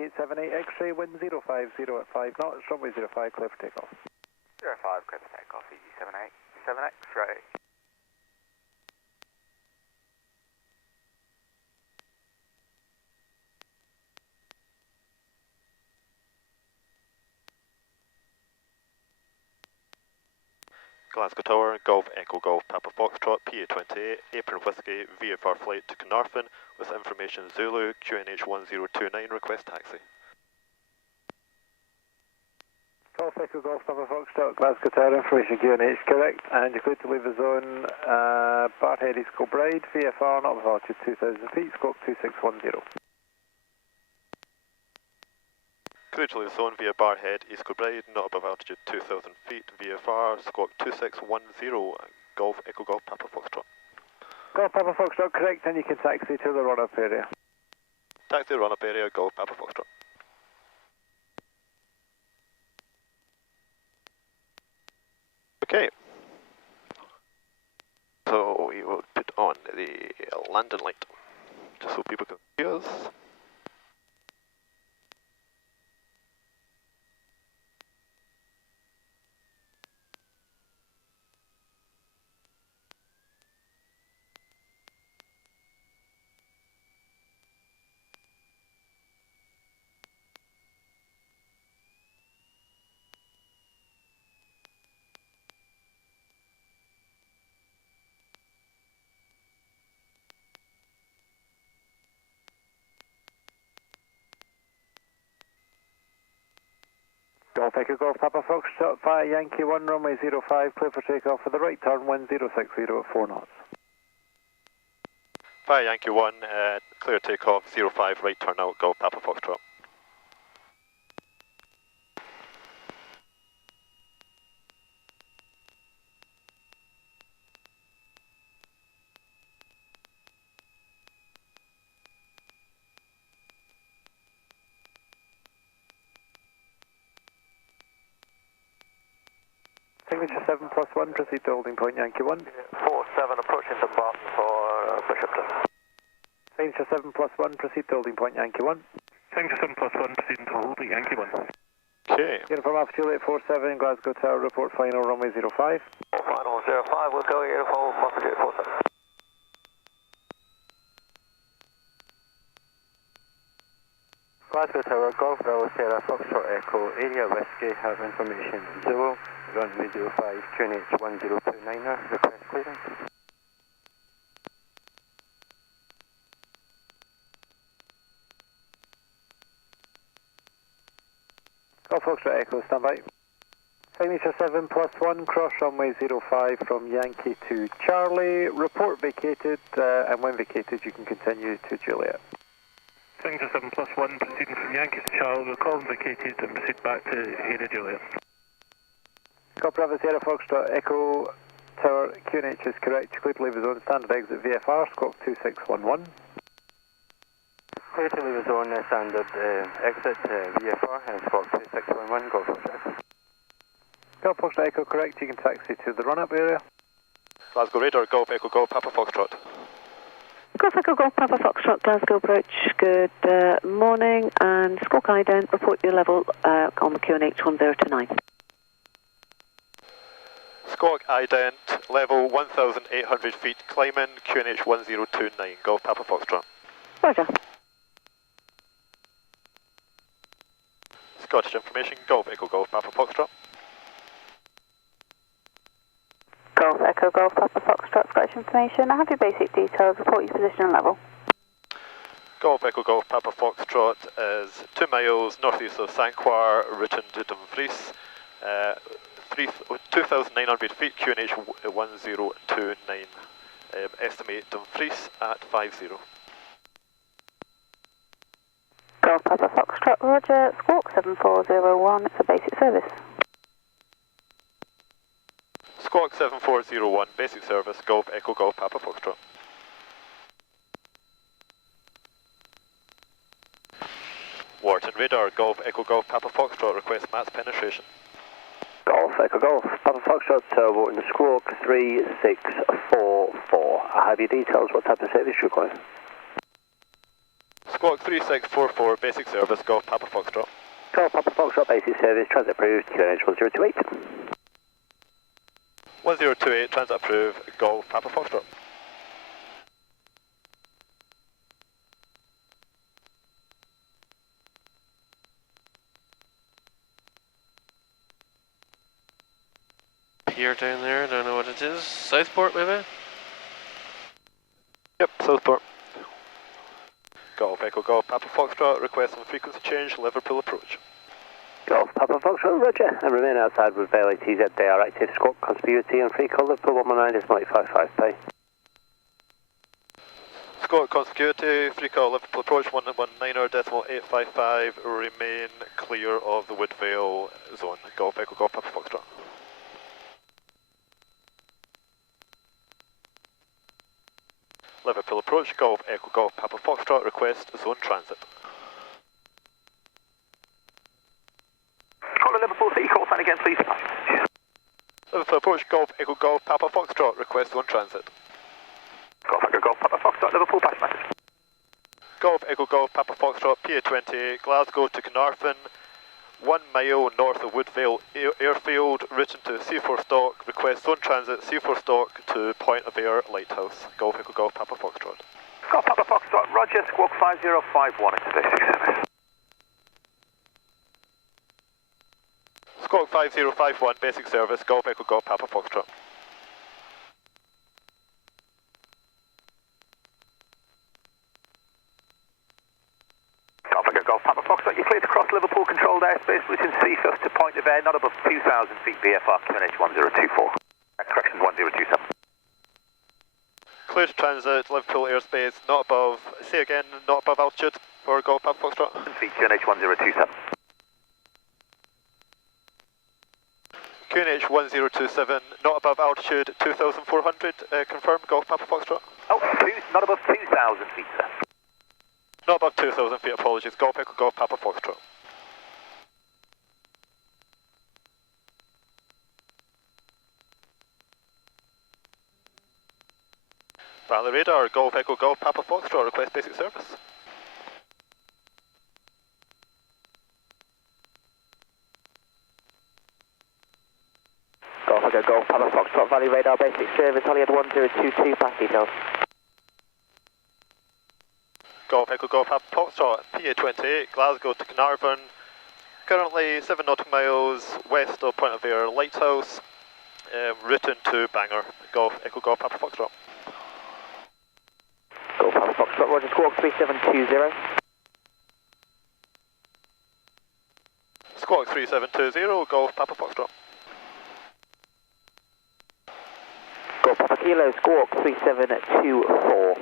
P-878 X-ray, wind 050 at 5 knots, runway 05, clear for takeoff. 05, clear for takeoff, EG78, 7 X-ray. Glasgow Tower, Golf Echo Golf Papa Foxtrot, PA-28, Apron Whiskey, VFR flight to Caernarfon with information Zulu, QNH 1029, request taxi. Golf Echo Golf Papa Foxtrot, Glasgow Tower, information QNH correct, and you're clear to leave the zone, Barhead East Kilbride, VFR not above altitude 2000 feet, squawk 2610. Clear to leave zone via Barhead, East Kilbride, not above altitude 2000 feet, VFR, squawk 2610, Golf Echo Golf Papa Foxtrot. Golf Papa Foxtrot correct, and you can taxi to the run-up area. Taxi run-up area, Golf Papa Foxtrot. Okay. So we will put on the landing light, just so people can see us. Golf Echo Golf Papa Foxtrot via Yankee 1, runway 05, clear for takeoff for the right turn, wind 060 at 4 knots. Via Yankee 1, clear takeoff, 05, right turn out, Golf Papa Foxtrot. Signature 7+1, proceed to holding point Yankee 1. 47, approaching the bottom for Bishopton. Signature 7+1, proceed to holding point Yankee 1. Signature 7+1, proceeding to holding Yankee 1. Okay. Uniform Alpha 847, Glasgow Tower, report final runway 05. Final 05, we'll go uniform Alpha 847. Glasgow Tower, Golf Bravo Sierra Foxtrot Echo, area Whiskey, have information Zulu, runway 05, QNH 1029, request clearance. Golf Foxtrot Echo, stand by. Signature 7+1, cross runway 05 from Yankee to Charlie, report vacated, and when vacated you can continue to Juliet. Signature 7+1, proceeding from Yankee to Charlie, we'll call them vacated and proceed back to area Juliet. Golf Bravo Sierra Foxtrot Echo Tower, QNH is correct, clear to leave the zone, standard exit VFR, squawk 2611. Clear to leave the zone, standard exit VFR, and squawk 2611, Golf Foxtrot. Golf Foxtrot Echo correct, you can taxi to the run-up area. Glasgow Radar, Golf Echo Golf Papa Foxtrot. Golf Echo Golf Papa Foxtrot, Glasgow approach, good morning, and squawk ident, report your level on the QNH 1029. Squawk ident, level 1,800 feet, climbing, QNH 1029, Golf Papa Foxtrot. Roger. Scottish information, Golf Echo Golf Papa Foxtrot. Golf Echo Golf Papa Foxtrot, Scottish information. I have your basic details, report your position and level. Golf Echo Golf Papa Foxtrot is 2 miles northeast of Sanquhar, Richmond to Dumfries, 2,900 feet, QNH 1029. Estimate Dumfries at 50. Golf Papa Foxtrot, Roger, squawk 7401, it's a basic service. Squawk 7401, basic service, Golf Echo Golf Papa Foxtrot. Wharton Radar, Golf Echo Golf Papa Foxtrot, request mass penetration. Golf Echo Golf, Papa Foxtrot, Wharton squawk 3644. I have your details, what type of service you require? Squawk 3644, basic service, Golf Papa Foxtrot. Golf Papa Foxtrot, basic service, transit approved, QNH 1028. 1028, transit approved, Golf Papa Foxtrot. Pier down there, don't know what it is. Southport maybe? Yep, Southport. Golf Echo Golf Papa Foxtrot, request on frequency change, Liverpool approach. Golf Papa Foxtrot, roger, and remain outside with Bailey TZ, they are active, squawk, conspiracy and free call, Liverpool 119.55 pay. Squawk Conspicuity, free call, Liverpool approach 119.855, remain clear of the Woodvale zone. Golf Echo Golf Papa Foxtrot. Liverpool approach, Golf Echo Golf Papa Foxtrot, request zone transit. Call Liverpool City, call sign again please. Liverpool approach, Golf Echo Golf Papa Foxtrot, request zone transit. Golf Echo Golf Papa Foxtrot, Liverpool pass message. Golf Echo Golf Papa Foxtrot, PA-28R, Glasgow to Caernarfon, 1 mile north of Woodvale Airfield, written to C4 stock, request zone transit, C4 stock to Point of Air Lighthouse. Golf Echo Golf Papa Foxtrot. Golf Papa Foxtrot, roger, squawk 5051 into basic service. Squawk 5051, basic service, Golf Echo Golf Papa Foxtrot. Golf Echo Golf Papa Foxtrot, you're clear to cross Liverpool controlled airspace, within CFIS to Point of Air, not above 2,000 feet, BFR, QNH 1024. Correction 1027. Clear to transit, Liverpool airspace, not above, say again, not above altitude for Golf Papa Foxtrot. Feet, QNH 1027. QNH 1027, not above altitude 2,400, confirm, Golf Papa Foxtrot. Oh, not above 2,000 feet, sir. Not above 2,000 feet, apologies, Golf Echo Golf Papa Foxtrot. Valley radar, Golf Echo Golf Papa Foxtrot, request basic service. Golf Echo Golf Papa Foxtrot, Valley radar, basic service, Hollywood 1022, pass details. Golf Echo Golf Papa Foxtrot, PA-28R, Glasgow to Caernarfon, currently 7 nautical miles west of Point of Air Lighthouse, route to Bangor. Golf Echo Golf Papa Foxtrot. Golf Papa Foxtrot, roger, squawk 3720. Squawk 3720, Golf Papa Foxtrot. Golf Papa Kilo, squawk 3724.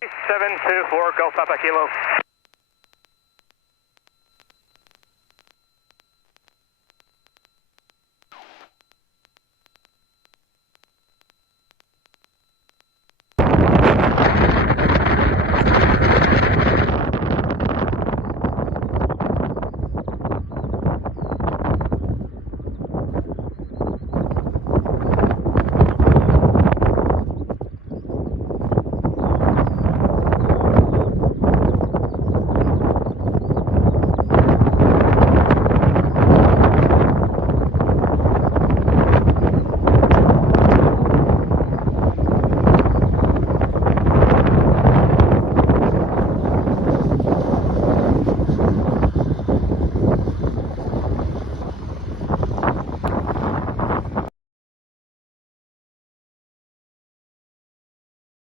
724, Golf Papa Kilo.